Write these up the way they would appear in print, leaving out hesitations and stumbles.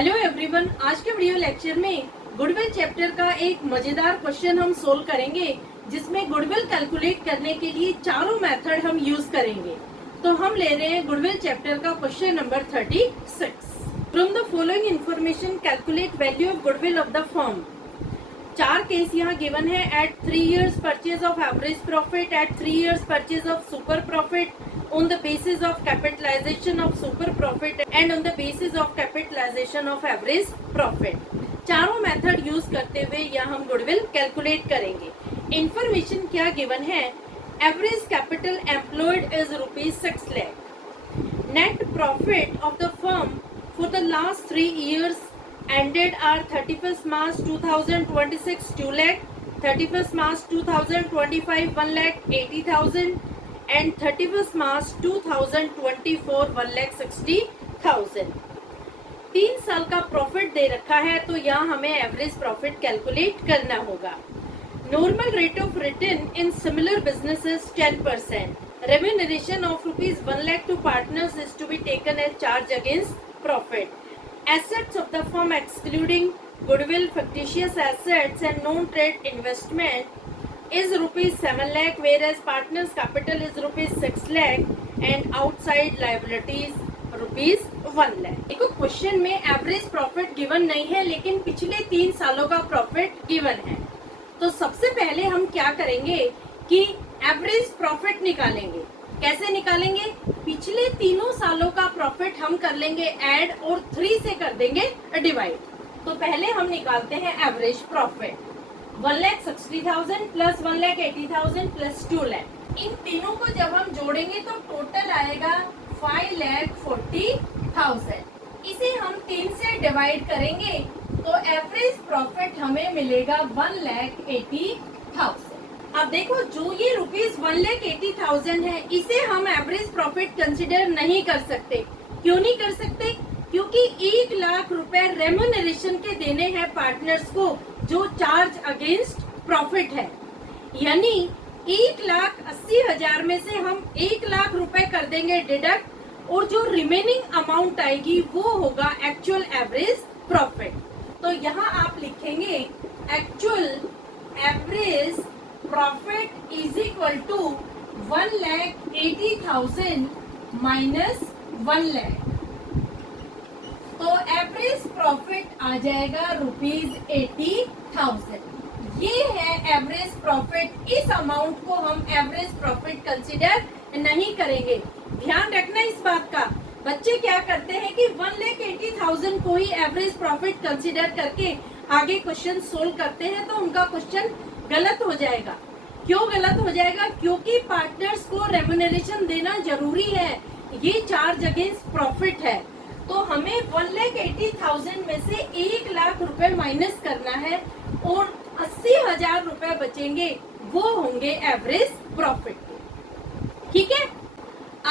Hello everyone, आज के video lecture में गुडविल चैप्टर का एक मजेदार क्वेश्चन हम सोल्व करेंगे, जिसमें गुडविल कैलकुलेट करने के लिए चारों मेथड हम यूज करेंगे। तो हम ले रहे हैं गुडविल चैप्टर का question number 36। From the following information calculate value of goodwill of the firm. चार केस यहाँ गिवन है। At 3 years purchase of average profit, at 3 years purchase of super profit, on the basis of capitalization of super profit and on the basis of capitalization of average profit। चारों method use करते हुए यहाँ हम goodwill calculate करेंगे। Information क्या given है? Average capital employed is ₹6 lakh। Net profit of the firm for the last 3 years ended are 31st March 2026 2 lakh, 31st March 2025 1,80,000 and 31st March 2024 1,60,000। 3 साल का प्रॉफिट दे रखा है, तो यहाँ हमें एवरेज प्रॉफिट कैलकुलेट करना होगा। Normal rate of return in similar businesses 10%। Remuneration of ₹1 lakh to partners is to be taken as charge against profit. Assets of the firm excluding goodwill, fictitious assets and non-trade investment is ₹7 lakh, whereas partners capital is ₹6 lakh and outside liabilities ₹1 lakh। देखो question में average profit given नहीं है, लेकिन पिछले 3 सालों का profit given है। तो सबसे पहले हम क्या करेंगे कि एवरेज प्रॉफिट निकालेंगे। कैसे निकालेंगे? पिछले तीनों सालों का प्रॉफिट हम कर लेंगे ऐड और 3 से कर देंगे डिवाइड। तो पहले हम निकालते हैं average profit. 1,60,000 plus 1,80,000 plus 2 lakh। इन तीनों को जब हम जोड़ेंगे तो टोटल आएगा 5,40,000। इसे हम 3 से डिवाइड करेंगे तो एवरेज प्रॉफिट हमें मिलेगा 1,80,000। अब देखो, जो ये ₹1,80,000 है, इसे हम एवरेज प्रॉफिट कंसिडर नहीं कर सकते। क्यों नहीं कर सकते? क्योंकि 1 लाख रुपए रेम्यूनरेशन के देने हैं पार्टनर्स को, जो चार्ज अगेंस्ट प्रॉफिट है। यानी 1,80,000 में से हम 1 लाख रुपए कर देंगे डिडक्ट, और जो रिमेनिंग अमाउंट आएगी वो होगा एक्चुअल एवरेज प्रॉफिट। तो यहाँ आप लिखेंगे actual average profit is equal to 1,80,000 minus 1 lakh। तो एवरेज प्रॉफिट आ जाएगा ₹80,000। ये है एवरेज प्रॉफिट। इस अमाउंट को हम एवरेज प्रॉफिट कंसिडर नहीं करेंगे। ध्यान रखना इस बात का। बच्चे क्या करते हैं कि 1,80,000 को ही एवरेज प्रॉफिट कंसिडर करके आगे क्वेश्चन सोल्व करते हैं, तो उनका क्वेश्चन गलत हो जाएगा। क्यों गलत हो जाएगा? क्योंकि पार्टनर्स को रेम्यूनरेशन देना जरूरी है। ये चार्ज अगेंस्ट प्रॉफिट है। तो हमें 1,80,000 में से 1 लाख रुपए माइनस करना है और 80,000 रुपए बचेंगे, वो होंगे एवरेज प्रॉफिट। ठीक है।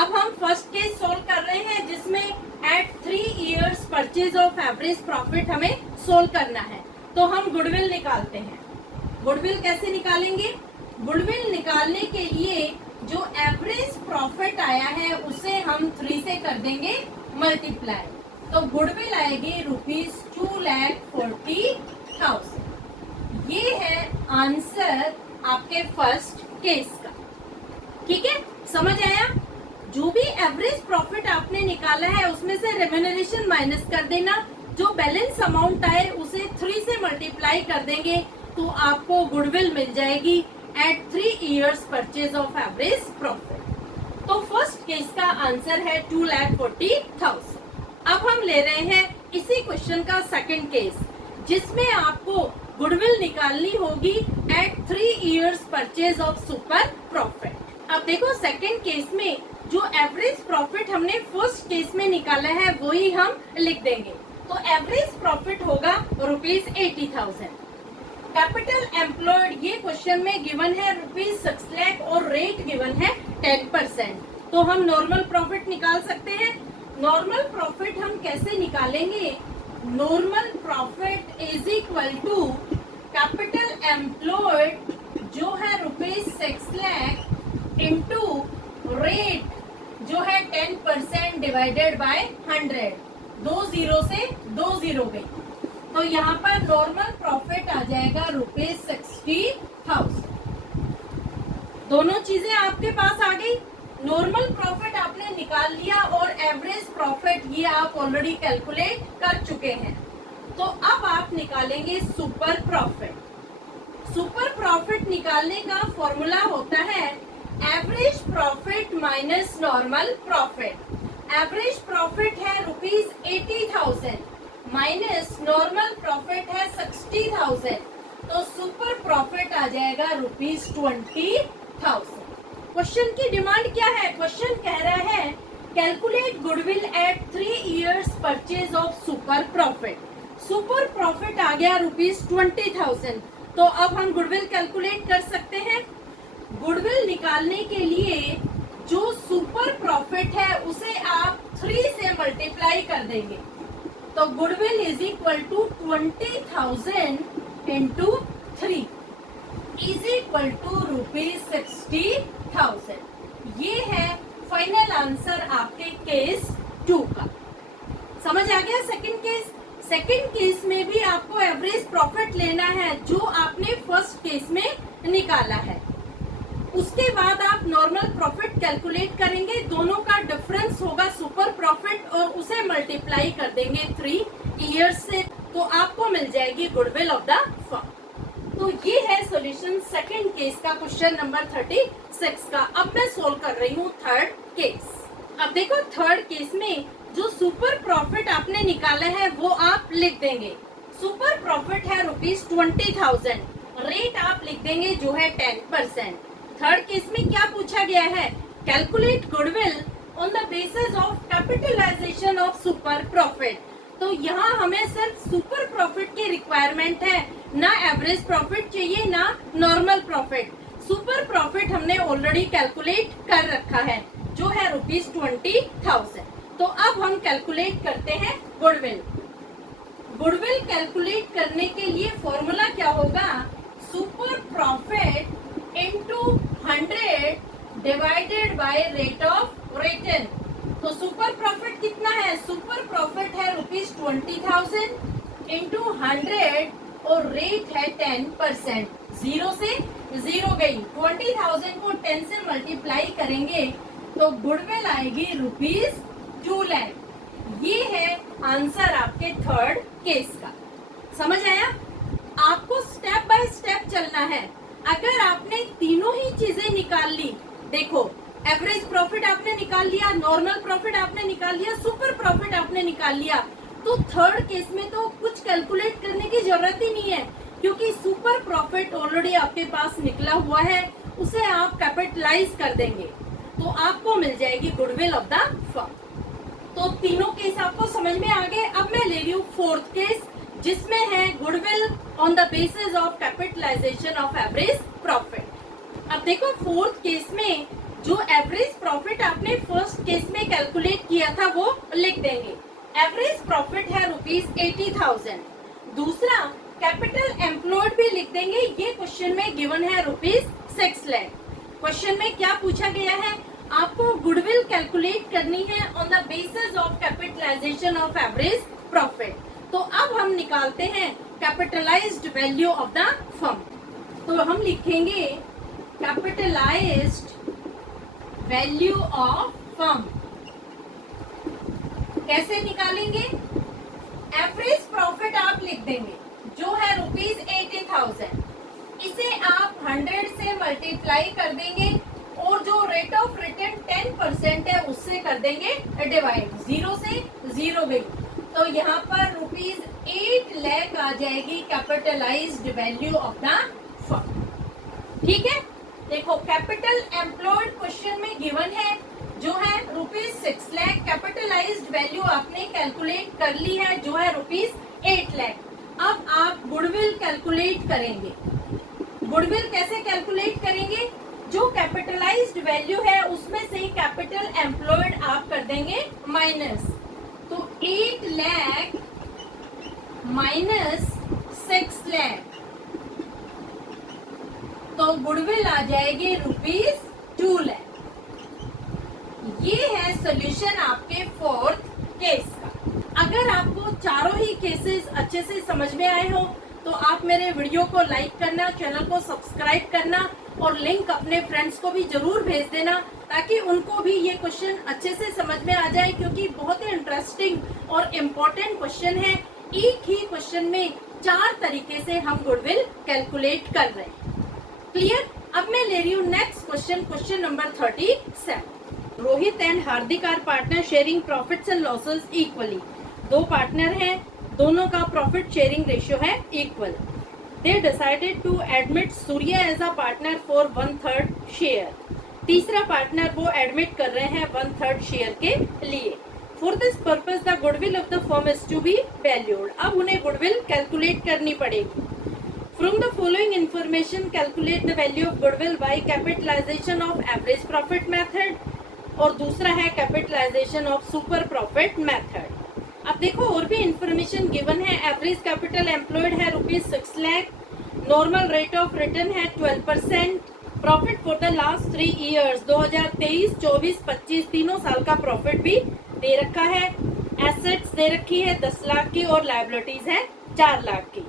अब हम फर्स्ट केस सोल्व कर रहे हैं, जिसमें at 3 years purchase of average profit हमें सोल्व करना है। तो हम गुडविल निकालते हैं। गुडविल कैसे निकालेंगे? गुडविल निकालने के लिए जो एवरेज प्रॉफिट आया है उसे हम 3 से कर देंगे मल्टीप्लाई। तो गुडविल आएगी ₹2,40,000। ये है आंसर आपके फर्स्ट केस का। ठीक है, समझ आया? जो भी एवरेज प्रॉफिट आपने निकाला है उसमें से रेम्यूनरेशन माइनस कर देना, जो बैलेंस अमाउंट आए उसे 3 से मल्टीप्लाई कर देंगे, तो आपको गुडविल मिल जाएगी at 3 years purchase of average profit. तो फर्स्ट केस का आंसर है 2,40,000। अब हम ले रहे हैं इसी क्वेश्चन का सेकंड केस, जिसमें आपको गुडविल निकालनी होगी at 3 years purchase of super profit. अब देखो, सेकंड केस में जो एवरेज प्रॉफिट हमने फर्स्ट केस में निकाला है वही हम लिख देंगे। तो एवरेज प्रॉफिट होगा ₹80,000। कैपिटल एम्प्लॉयड ये क्वेश्चन में गिवन है ₹6 lakh और रेट गिवन है 10%। तो हम नॉर्मल प्रॉफिट निकाल सकते हैं। नॉर्मल प्रॉफिट हम कैसे निकालेंगे? Normal profit is equal to capital employed जो है ₹6 lakh इंटू रेट जो है 10% डिवाइडेड बाय 100। 2 जीरो से 2 जीरो गई, तो यहाँ पर नॉर्मल प्रॉफिट आ जाएगा ₹60,000। दोनों चीजें आपके पास आ गई। नॉर्मल प्रॉफिट आपने निकाल लिया और एवरेज प्रॉफिट ये आप ऑलरेडी कैलकुलेट कर चुके हैं। तो अब आप निकालेंगे सुपर प्रॉफिट। सुपर प्रॉफिट निकालने का फॉर्मूला होता है average profit minus normal profit. Average profit है ₹80,000 माइनस नॉर्मल प्रॉफिट है 60,000, तो सुपर प्रॉफिट आ जाएगा ₹20,000। क्वेश्चन की डिमांड क्या है? क्वेश्चन कह रहा है calculate goodwill at 3 years purchase of super profit. Super profit आ गया ₹20,000, तो अब हम गुडविल कैलकुलेट कर सकते हैं। गुडविल निकालने के लिए जो सुपर प्रॉफिट है उसे आप 3 से मल्टीप्लाई कर देंगे, तो goodwill is equal to 20,000 into 3 is equal to ₹60,000। ये है फाइनल आंसर आपके केस 2 का। समझ आ गया? Second case. सेकंड केस में भी आपको एवरेज प्रॉफिट लेना है जो आपने फर्स्ट केस में निकाला है। उसके बाद आप नॉर्मल प्रॉफिट कैलकुलेट करेंगे, दोनों का डिफरेंस होगा सुपर प्रॉफिट और उसे मल्टीप्लाई कर देंगे 3 years से, तो आपको मिल जाएगी गुडविल ऑफ द फर्म। तो ये है सॉल्यूशन सेकंड केस का, क्वेश्चन नंबर 36 का। अब मैं सोल्व कर रही हूँ थर्ड केस। अब देखो थर्ड केस में जो सुपर प्रॉफिट आपने निकाला है वो आप लिख देंगे। सुपर प्रॉफिट है ₹20,000, रेट आप लिख देंगे जो है 10%। थर्ड केस में क्या पूछा गया है? Calculate goodwill on the basis of capitalisation of super profit. तो यहाँ हमें सिर्फ सुपर प्रॉफिट की रिक्वायरमेंट है, ना एवरेज प्रॉफिट चाहिए ना नॉर्मल प्रॉफिट। सुपर प्रॉफिट हमने ऑलरेडी कैलकुलेट कर रखा है जो है ₹20,000। तो अब हम कैलकुलेट करते हैं गुडविल। गुडविल कैलकुलेट करने के लिए फॉर्मूला क्या होगा? Super profit into 100 divided by rate of return. तो सुपर प्रॉफिट कितना है? सुपर प्रॉफिट है ₹20,000 इंटू 100 और रेट है 10%। 0 से 0 गई, 20,000 को 10 से मल्टीप्लाई करेंगे तो गुडविल आएगी ₹2 लाख। ये है आंसर आपके थर्ड केस का। समझ आया? आपको स्टेप बाय स्टेप चलना है। अगर आपने तीनों ही चीजें निकाल ली, देखो एवरेज प्रॉफिट आपने निकाल लिया, नॉर्मल प्रॉफिट आपने निकाल लिया, सुपर प्रॉफिट आपने निकाल लिया, तो थर्ड केस में तो कुछ कैलकुलेट करने की जरूरत ही नहीं है, क्योंकि सुपर प्रॉफिट ऑलरेडी आपके पास निकला हुआ है, उसे आप कैपिटलाइज कर देंगे तो आपको मिल जाएगी गुडविल ऑफ द फर्म। तो तीनों केस आपको समझ में आ गए। अब मैं ले रही हूँ फोर्थ केस, जिसमें है goodwill on the basis of capitalisation of average profit. अब देखो फोर्थ केस में जो एवरेज प्रॉफिट आपने फर्स्ट केस में कैलकुलेट किया था वो लिख देंगे। एवरेज प्रॉफिट है ₹80,000। दूसरा कैपिटल एम्प्लॉयड भी लिख देंगे, ये क्वेश्चन में गिवन है ₹6 लाख। क्वेश्चन में क्या पूछा गया है? आपको गुडविल कैलकुलेट करनी है on the basis of capitalisation of average profit. तो अब हम निकालते हैं capitalised value of the firm. तो हम लिखेंगे कैपिटलाइज्ड वैल्यू ऑफ फर्म। कैसे निकालेंगे? एवरेज प्रॉफिट आप लिख देंगे जो है ₹80,000, इसे आप 100 से मल्टीप्लाई कर देंगे और जो रेट ऑफ रिटर्न 10% है उससे कर देंगे डिवाइड। 0 से 0 गई, तो यहाँ पर ₹8 लाख आ जाएगी capitalised value of the firm. ठीक है, देखो कैपिटल एम्प्लॉयड क्वेश्चन में गिवन है जो है ₹6 लाख। कैपिटलाइज्ड वैल्यू आपने कैलकुलेट कर ली है जो है ₹8 लाख। अब आप गुडविल कैलकुलेट करेंगे। गुडविल कैसे कैलकुलेट करेंगे? जो कैपिटलाइज्ड वैल्यू है उसमें से कैपिटल एम्प्लॉयड आप कर देंगे माइनस, तो 8 लाख माइनस 6 लाख, तो गुडविल आ जाएगी ₹2 लाख। ये है सॉल्यूशन आपके फोर्थ केस का। अगर आपको चारों ही केसेस अच्छे से समझ में आए हो तो आप मेरे वीडियो को लाइक करना, चैनल को सब्सक्राइब करना और लिंक अपने फ्रेंड्स को भी जरूर भेज देना ताकि उनको भी ये क्वेश्चन अच्छे से समझ में आ जाए, क्योंकि बहुत ही इंटरेस्टिंग और इम्पोर्टेंट क्वेश्चन है। एक ही क्वेश्चन में 4 तरीके से हम गुडविल कैलकुलेट कर रहे हैं। क्लियर? अब मैं ले रही हूँ next question, question number 37। Rohit and Hardik are partner sharing profits and losses equally. 2 partner हैं, दोनों का प्रॉफिट शेयरिंग रेशियो है equal. They decided to admit Surya as a partner for 1/3 share. तीसरा पार्टनर वो एडमिट कर रहे हैं 1/3 शेयर के लिए। For this purpose the goodwill of the firm is to be valued. अब उन्हें गुडविल कैलकुलेट करनी पड़ेगी। From the following information calculate the value of goodwill by capitalisation of average profit method, और दूसरा है capitalisation of super profit method. अब देखो और भी इंफॉर्मेशन गिवन है। एवरेज कैपिटल एम्प्लॉयड है ₹6 lakh, normal rate of return है 12%, profit for the last 3 years 2023, 24, 25 तीनों साल का प्रॉफिट भी दे रखा है। एसेट्स दे रखी है 10 लाख की और लायबिलिटीज है 4 लाख की।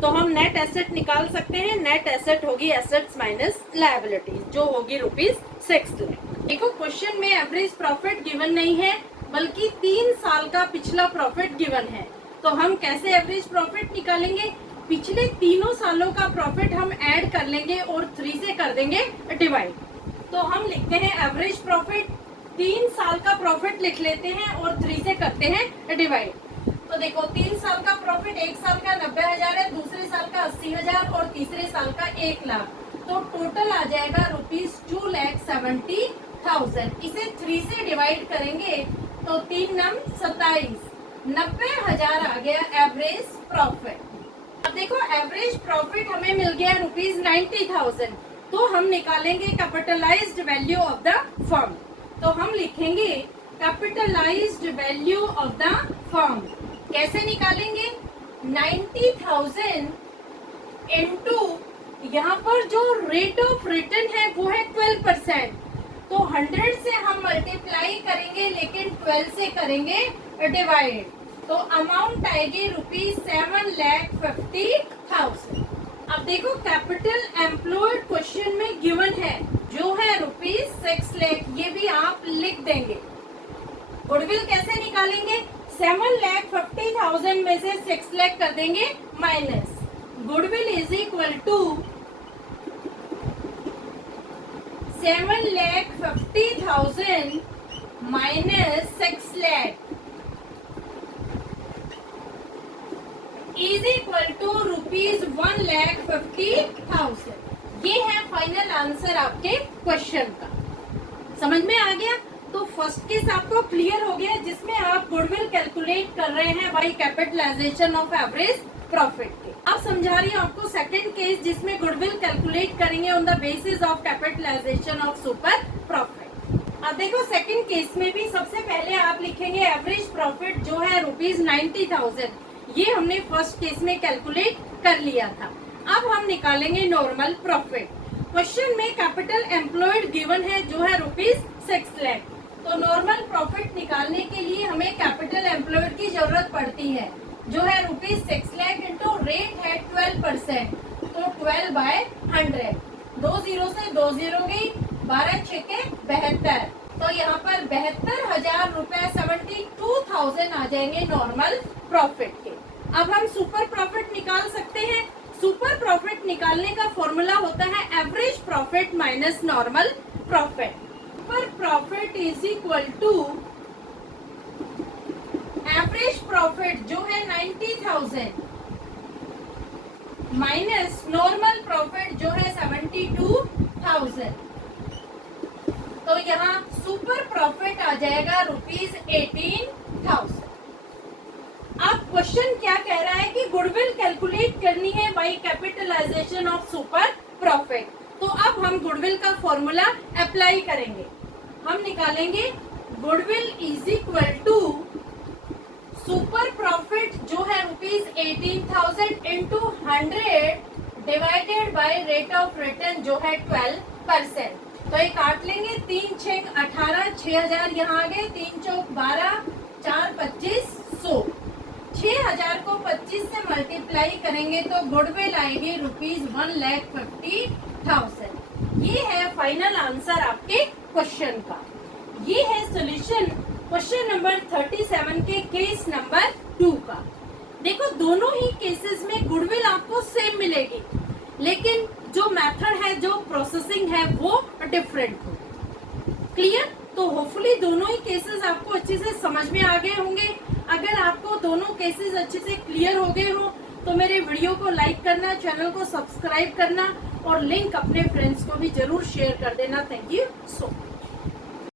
तो हम नेट एसेट निकाल सकते हैं। नेट एसेट होगी एसेट्स माइनस लायबिलिटीज, जो होगी ₹6 लाख। देखो क्वेश्चन में एवरेज प्रॉफिट गिवन नहीं है बल्कि 3 साल का पिछला प्रॉफिट गिवन है। तो हम कैसे एवरेज प्रॉफिट निकालेंगे? पिछले तीनों सालों का प्रॉफिट हम ऐड कर लेंगे और 3 से कर देंगे डिवाइड। तो हम लिखते हैं एवरेज प्रॉफिट, 3 साल का प्रॉफिट लिख लेते हैं और 3 से करते हैं डिवाइड। तो देखो 3 साल का प्रॉफिट, एक साल का 90,000 है, दूसरे साल का 80,000 और तीसरे साल का 1 लाख। तो टोटल आ जाएगा ₹2,70,000। इसे 3 से डिवाइड करेंगे तो 3 नम 27, 90,000 आ गया एवरेज प्रॉफिट। अब देखो एवरेज प्रॉफिट हमें मिल गया ₹90,000। तो हम निकालेंगे capitalised value of the firm. तो हम लिखेंगे capitalised value of the firm. कैसे निकालेंगे? 90,000 इनटू यहाँ पर जो रेट ऑफ रिटर्न है वो है 12%। तो 100 से हम मल्टीप्लाई करेंगे लेकिन 12 से करेंगे डिवाइड। तो अमाउंट आएगी ₹7,50,000। अब देखो कैपिटल एम्प्लॉयड क्वेश्चन में गिवन है जो है ₹6 लाख, ये भी आप लिख देंगे। गुडविल कैसे निकालेंगे? 7,50,000 में से 6 लाख कर देंगे minus. Goodwill is equal to 7,50,000 minus 6 lakh is equal to ₹1,50,000। ये है फाइनल आंसर आपके क्वेश्चन का। समझ में आ गया? तो फर्स्ट केस आपको क्लियर हो गया जिसमें आप गुडविल कैलकुलेट कर रहे हैं by capitalisation of average profit के। अब समझा रही हूँ आपको सेकंड केस जिसमें गुडविल कैलकुलेट करेंगे on the basis of capitalisation of super profit. अब देखो सेकंड केस में भी सबसे पहले आप लिखेंगे एवरेज प्रॉफिट जो है ₹90,000। ये हमने फर्स्ट केस में कैलकुलेट कर लिया था। अब हम निकालेंगे नॉर्मल प्रॉफिट। क्वेश्चन में कैपिटल एम्प्लॉयड गिवन है जो है ₹6 लाख। तो नॉर्मल प्रॉफिट निकालने के लिए हमें कैपिटल एम्प्लॉयड की जरूरत पड़ती है जो है ₹6 लाख इंटू रेट है 12%। तो 12/100, 2 0 से 2 0 गई, 12 6 72। तो यहाँ पर ₹72,000 72,000 आ जाएंगे नॉर्मल प्रॉफिट के। अब हम सुपर प्रॉफिट निकाल सकते हैं। सुपर प्रॉफिट निकालने का फॉर्मूला होता है average profit minus normal profit. Super profit is equal to average profit जो है 90,000 माइनस नॉर्मल प्रॉफिट जो है 72,000। तो यहाँ सुपर प्रॉफिट आ जाएगा ₹18,000। अब क्वेश्चन क्या कह रहा है कि गुडविल कैलकुलेट करनी है by capitalisation of super profit. तो अब हम गुडविल का फॉर्मूला अप्लाई करेंगे। हम निकालेंगे goodwill is equal to super profit जो है ₹18,000 into 100 divided by rate of return जो है 12%। तो ये काट लेंगे, 3 6 18, 6,000 यहाँ आ गए, 3 चौक 12, 4 25 100। 6000 को 25 से मल्टीप्लाई करेंगे तो गुडविल आएगी ₹1,50,000। ये है फाइनल आंसर आपके क्वेश्चन का। ये है सॉल्यूशन क्वेश्चन नंबर 37 के केस नंबर 2 का। देखो दोनों ही केसेस में गुडविल आपको सेम मिलेगी, लेकिन जो मेथड है, जो प्रोसेसिंग है वो डिफरेंट हो। क्लियर? तो होपफुली दोनों ही केसेस आपको अच्छे से समझ में आ गए होंगे। अगर आपको दोनों केसेस अच्छे से क्लियर हो गए हो तो मेरे वीडियो को लाइक करना, चैनल को सब्सक्राइब करना और लिंक अपने फ्रेंड्स को भी जरूर शेयर कर देना। Thank you so much.